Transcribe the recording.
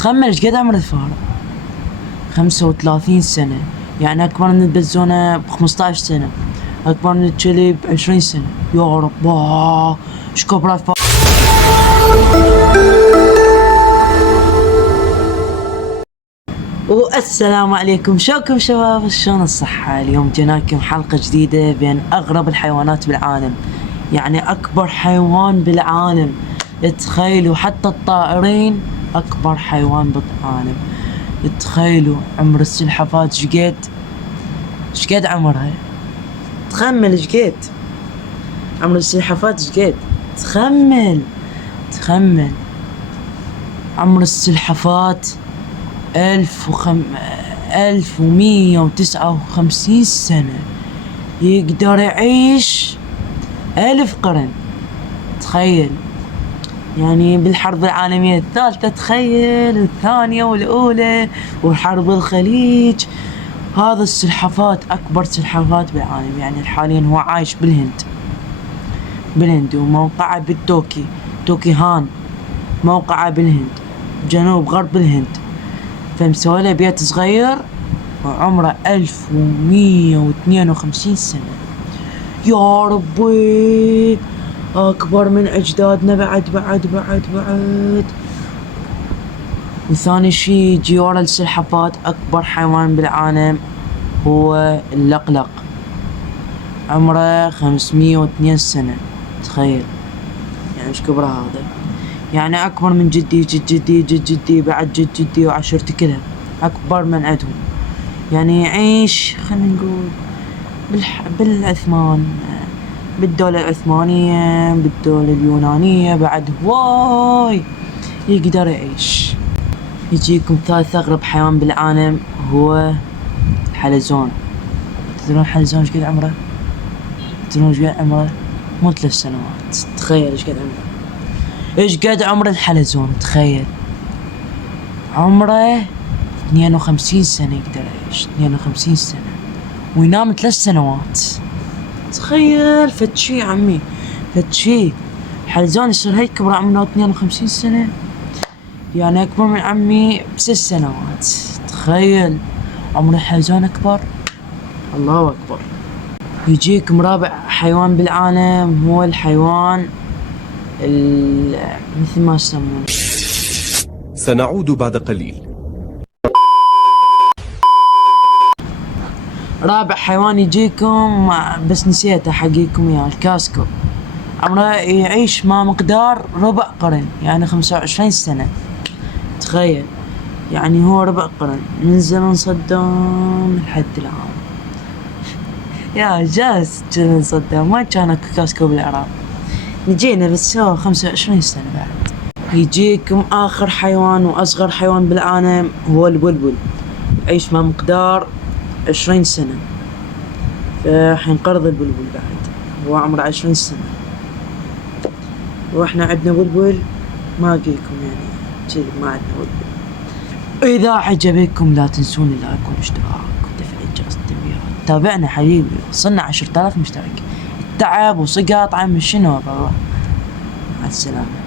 تخمن ايش قد عمر الفار؟ 35 سنة، يعني أكبر من البزونة ب15 سنة، أكبر من الكلب ب20 سنة. يا رب ايش كبر الفار. والسلام عليكم، شوكم شباب، شلون الصحة؟ اليوم جيناكم حلقة جديدة بين أغرب الحيوانات بالعالم، يعني أكبر حيوان بالعالم. تخيلوا حتى الطائرين أكبر حيوان بالعالم. تخيلوا عمر السلحفاة شقد عمرها؟ تخمل شقد عمر السلحفاة شقد؟ تخمل عمر السلحفاة 1159 سنة. يقدر يعيش 1000 قرن. تخيل، يعني بالحرب العالمية الثالثة، تخيل الثانية والأولى وحرب الخليج. هذا السلحفاة أكبر سلحفاة بالعالم، يعني حاليا هو عايش بالهند وموقعه توكي هان، موقعه بالهند جنوب غرب الهند. فمسوي له بيت صغير وعمره 1152 سنة. يا ربي أكبر من أجدادنا بعد. وثاني شي يجي ورا السلحفاة، أكبر حيوان بالعالم هو اللقلق، عمره 502 سنة. تخيل يعني ايش كبره هذا، يعني أكبر من جدي جد جدي بعد جد جدي وعشيرتي كلها، أكبر من عندهم. يعني يعيش خلينا نقول بالعثمان، بالدولة العثمانية، بالدولة اليونانية، بعد هواي يقدر يعيش. يجيكم ثالث أغرب حيوان بالعالم هو الحلزون. تدرون الحلزون ايش قد عمره؟ مو 3 سنوات. تخيل ايش قد عمر الحلزون. تخيل عمره 52 سنة، يقدر يعيش 52 سنة وينام 3 سنوات. تخيل فتشي عمي، فتشي حلزون يصير هيك كبر عمره 52 سنة، يعني أكبر من عمي ب6 سنوات. تخيل عمر الحلزون أكبر. الله أكبر. يجيكم رابع حيوان بالعالم هو الحيوان مثل ما يسمونه. سنعود بعد قليل. رابع حيوان يجيكم بس نسيته حقيكم اياه، الكاسكو. عمره يعيش ما مقدار ربع قرن، يعني 25 سنة. تخيل يعني هو ربع قرن من زمن صدام لحد الآن. يا جاس زمن صدام ما كان كاسكو بالعراق، نجينا بس هو 25 سنة بعد. يجيكم آخر حيوان وأصغر حيوان بالعالم هو البلبل، يعيش ما مقدار 20 سنة. فحينقرض البلبل بعد، هو عمره 20 سنة. واحنا عندنا بلبل ما اقيكم، يعني كذي ما عندنا بلبل. اذا عجبكم لا تنسون اللايك والاشتراك وتفعيل جرس التنبيهات. تابعنا حبيبي، وصلنا 10,000 مشترك. التعب وسقط عم شنو والله. مع السلامة.